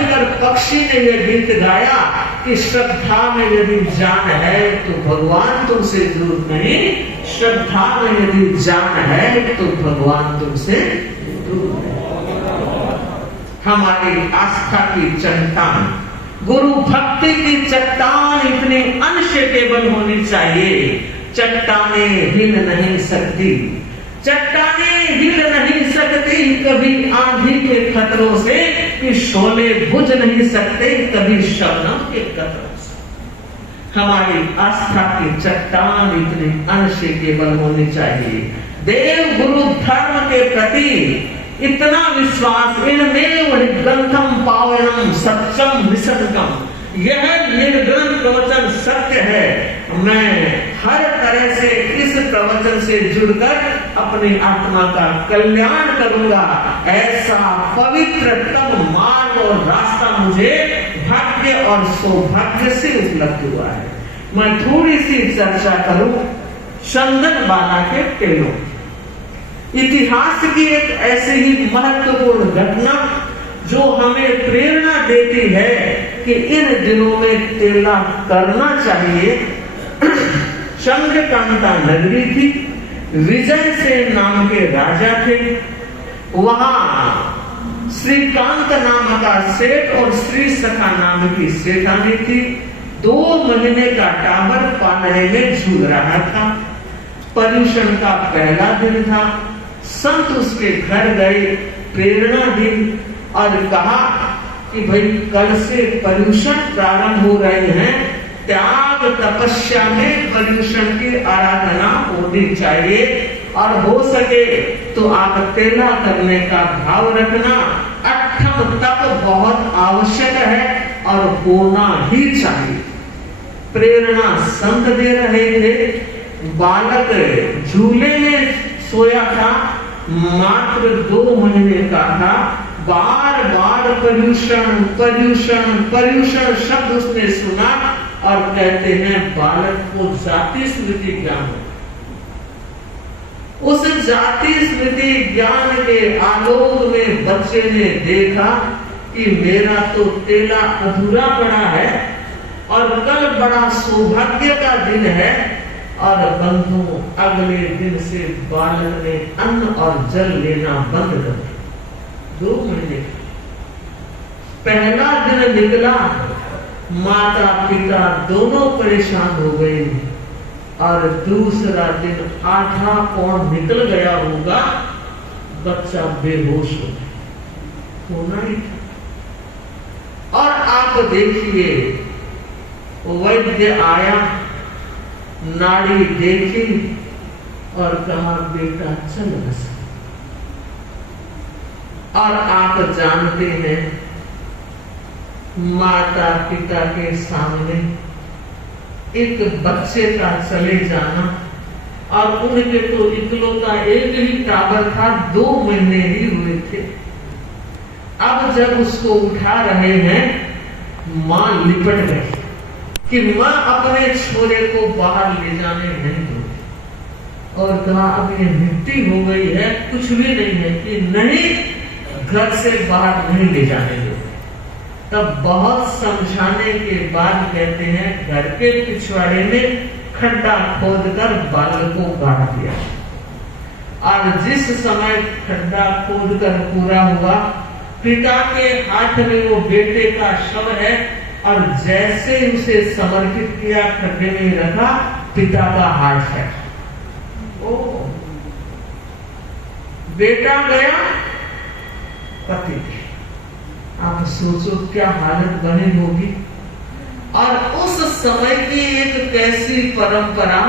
अजगर पक्षी ने यह गीत गाया कि श्रद्धा में यदि जान है तो भगवान तुमसे दूर नहीं, श्रद्धा में यदि जान है तो भगवान तुमसे दूर नहीं। हमारी आस्था की चट्टान, गुरु भक्ति की चट्टान इतनी अनशेकेबल होनी चाहिए। चट्टाने हिल नहीं सकती, चट्टाने हिल नहीं सकती कभी आंधी के खतरों से, कि शोले बुझ नहीं सकते कभी शबनम के कतरों से। हमारी आस्था की चट्टान इतनी अनशेकेबल होनी चाहिए। देव गुरु धर्म के प्रति इतना विश्वास, इनमें निर्ग्रंथम पावनम सत्यम निसर्गम, यह निर्ग्रंथ प्रवचन सत्य है। मैं हर तरह से इस प्रवचन से जुड़कर अपनी आत्मा का कल्याण करूंगा, ऐसा पवित्रतम मार्ग और रास्ता मुझे भाग्य और सौभाग्य से उपलब्ध हुआ है। मैं थोड़ी सी चर्चा करूं चंदन बाला के टेलों। इतिहास की एक ऐसी ही महत्वपूर्ण घटना जो हमें प्रेरणा देती है कि इन दिनों में तेला करना चाहिए। चंद्रकांता नगरी थी, विजय सेन नाम के राजा थे। वहां श्रीकांत नाम का सेठ और श्री सखा नाम की सेठानी थी। 2 महीने का टावर पालने में झूल रहा था। पर्यूषण का पहला दिन था। संत उसके घर गए, प्रेरणा दी और कहा कि भाई कल से पर्यूषण प्रारंभ हो रहे हैं, त्याग तपस्या में पर्यूषण की आराधना होनी चाहिए और हो सके तो आप तेला करने का भाव रखना। अठम तप बहुत आवश्यक है और होना ही चाहिए। प्रेरणा संत दे रहे थे। बालक झूले में सोया था, मात्र 2 महीने का था। बार बार पर्यूषण पर्यूषण पर्यूषण शब्द उसने सुना और कहते हैं बालक को जाति स्मृति ज्ञान हो। उस जाति स्मृति ज्ञान के आलोक में बच्चे ने देखा कि मेरा तो तेला अधूरा पड़ा है और कल बड़ा सौभाग्य का दिन है। और बंधु अगले दिन से बालक ने अन्न और जल लेना बंद कर दिया। 2 महीने पहला दिन निकला, माता पिता दोनों परेशान हो गए और दूसरा दिन आधा पौन निकल गया होगा, बच्चा बेहोश हो गया, होना ही था। और आप देखिए वैद्य आया, नाड़ी देखी और कहा बेटा चल न सकता। और आप जानते हैं माता पिता के सामने एक बच्चे का चले जाना, और उनके तो इकलौता एक ही टावर था, 2 महीने ही हुए थे। अब जब उसको उठा रहे हैं, मां लिपट गई कि मां अपने छोरे को बाहर ले जाने नहीं दूंगी। और कहा अब ये मृत्यु हो गई है, कुछ भी नहीं है कि नहीं, घर से बाहर नहीं ले जाने दो। तब बहुत समझाने के बाद कहते हैं घर के पिछवाड़े में खड्डा खोदकर बालक को गाड़ दिया। और जिस समय खड्डा खोदकर पूरा हुआ, पिता के हाथ में वो बेटे का शव है और जैसे उसे समर्पित किया, खड्डे में रखा, पिता का हार्ट है। ओ बेटा गया, पति गया। आप सोचो क्या हालत बनी होगी। और उस समय की एक कैसी परंपरा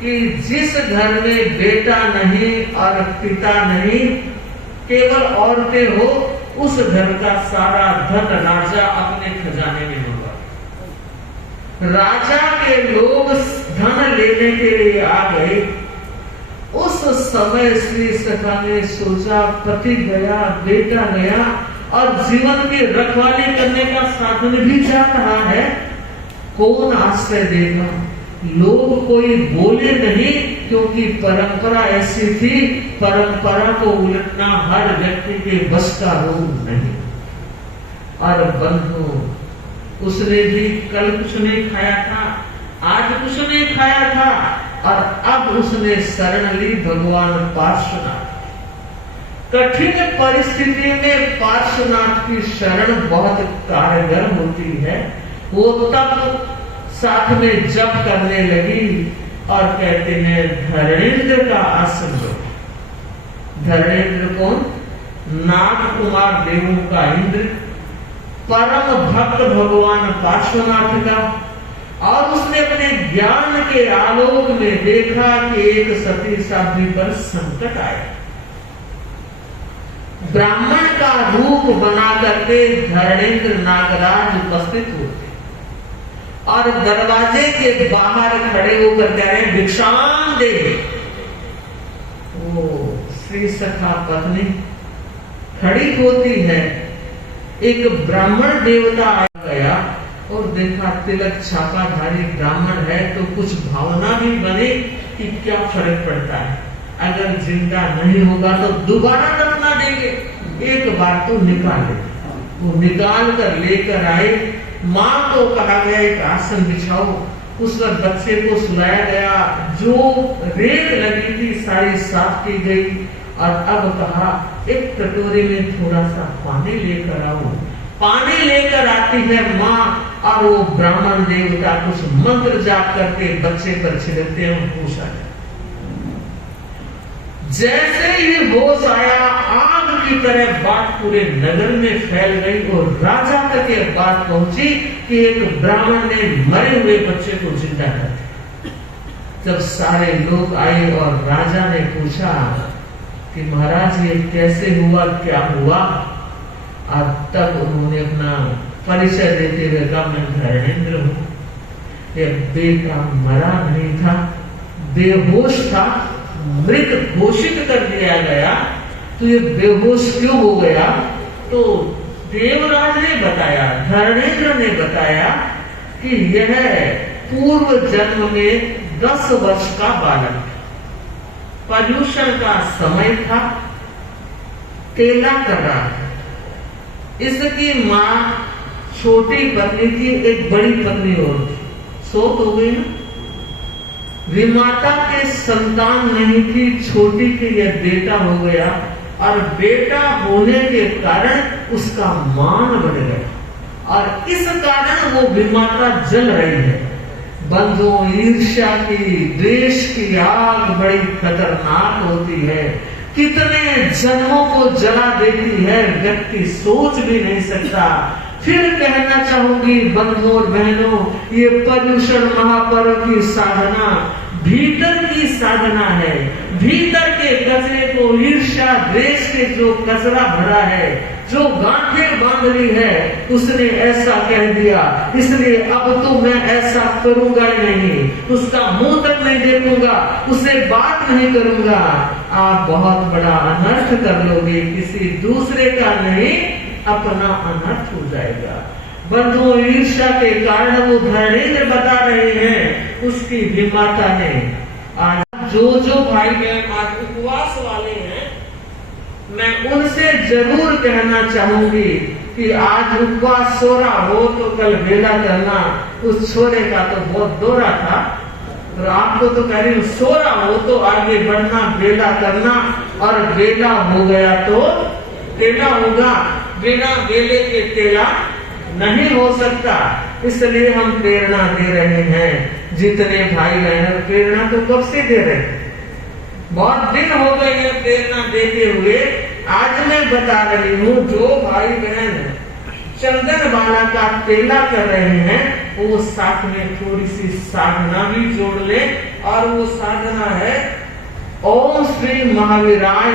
कि जिस घर में बेटा नहीं और पिता नहीं, केवल औरतें हो, उस घर का सारा धन राजा अपने खजाने में होगा। राजा के लोग धन लेने के लिए आ गए। उस समय श्री सखा ने सोचा पति गया, बेटा गया और जीवन की रखवाली करने का साधन भी जा रहा है, कौन आश्रय देगा। लोग कोई बोले नहीं, क्योंकि परंपरा ऐसी थी, परंपरा को उलटना हर व्यक्ति के बस का रोग नहीं। और बंधु, उसने भी कल कुछ नहीं खाया था, आज कुछ नहीं खाया था, और अब उसने शरण ली भगवान पार्श्वनाथ। कठिन परिस्थिति में पार्श्वनाथ की शरण बहुत कारगर होती है। वो तब साथ में जप करने लगी और कहते हैं धरणेन्द्र का आसन लो। धरणेन्द्र कौन? नाग कुमार देवों का इंद्र, परम भक्त भगवान पार्श्वनाथ का। और उसने अपने ज्ञान के आलोक में देखा कि एक सती साध्वी पर संकट आया। ब्राह्मण का रूप बना करके धरणेन्द्र नागराज उपस्थित होते और दरवाजे के बाहर खड़े होकर कह रहे भिक्षाम दे। वो श्री सखा पत्नी खड़ी होती है। एक ब्राह्मण देवता आ गया और देखा तिलक छापाधारी ब्राह्मण है तो कुछ भावना भी बने कि क्या फर्क पड़ता है, अगर जिंदा नहीं होगा तो दोबारा दफना देंगे, एक बार तो निकाल ले। वो निकाल कर लेकर आए। माँ को कहा गया एक आसन बिछाओ, उस पर बच्चे को सुलाया गया। जो रेत लगी थी सारी साफ की गई और अब कहा एक कटोरे में थोड़ा सा पानी लेकर आओ। पानी लेकर आती है माँ और वो ब्राह्मण देवता कुछ मंत्र जाप करके बच्चे पर छिड़कते हैं, होश आ जाए। जैसे ही होश आया आग की तरह बात पूरे नगर में फैल गई और राजा तक ये बात पहुंची कि एक ब्राह्मण ने मरे हुए बच्चे को जिंदा कर दिया। जब सारे लोग आए और राजा ने पूछा कि महाराज ये कैसे हुआ, क्या हुआ, और तब उन्होंने अपना परिचय देते हुए कहा मैं धरणेन्द्र हूँ। ये बेटा मरा नहीं था, बेहोश था, मृत घोषित कर दिया गया। तो ये बेहोश क्यों हो गया? तो देवराज ने बताया, धरणेन्द्र ने बताया कि यह पूर्व जन्म में 10 वर्ष का बालक, पर्यूषण का समय था, तेला कर रहा था। इसकी माँ छोटी पत्नी थी, एक बड़ी पत्नी और थी, सोत हो गई ना। विमाता के संतान नहीं थी, छोटी के यह बेटा हो गया और बेटा होने के कारण उसका मान बढ़ गया और इस कारण वो विमाता जल रही है। बंधुओं, ईर्ष्या की, द्वेष की आग बड़ी खतरनाक होती है, कितने जन्मों को जला देती है, व्यक्ति सोच भी नहीं सकता। फिर कहना चाहूंगी बंधुओं और बहनों, ये पर्यूषण महापर्व की साधना भीतर की साधना है। भीतर के कचरे को, ईर्ष्या द्वेष के जो कचरा भरा है, जो गांठें बांध ली है, उसने ऐसा कह दिया इसलिए अब तो मैं ऐसा करूंगा ही नहीं, उसका मुंह तक नहीं देखूंगा, उससे बात नहीं करूंगा। आप बहुत बड़ा अनर्थ कर लोगे, किसी दूसरे का नहीं अपना अनर्थ हो जाएगा। बंधुओं, ईर्ष्या के कारण वो धरणेन्द्र बता रहे हैं उसकी विमाता ने। आज जो भाई बहन आज उपवास वाले हैं, मैं उनसे जरूर कहना चाहूंगी कि आज उपवास सोरा हो तो कल वेला करना। उस छोरे का तो बहुत दौरा था, और आपको तो कह रही हूँ सोरा हो तो आगे बढ़ना, वेला करना, और वेला हो गया तो तेला होगा। बिना वेले के तेला नहीं हो सकता। इसलिए हम प्रेरणा दे रहे हैं। जितने भाई बहन प्रेरणा तो कब से दे रहे हैं, बहुत दिन हो गए हैं प्रेरणा देते हुए। आज मैं बता रही हूँ जो भाई बहन चंदन बाला का तेला कर रहे हैं वो साथ में थोड़ी सी साधना भी जोड़ ले, और वो साधना है ओम श्री महावीराय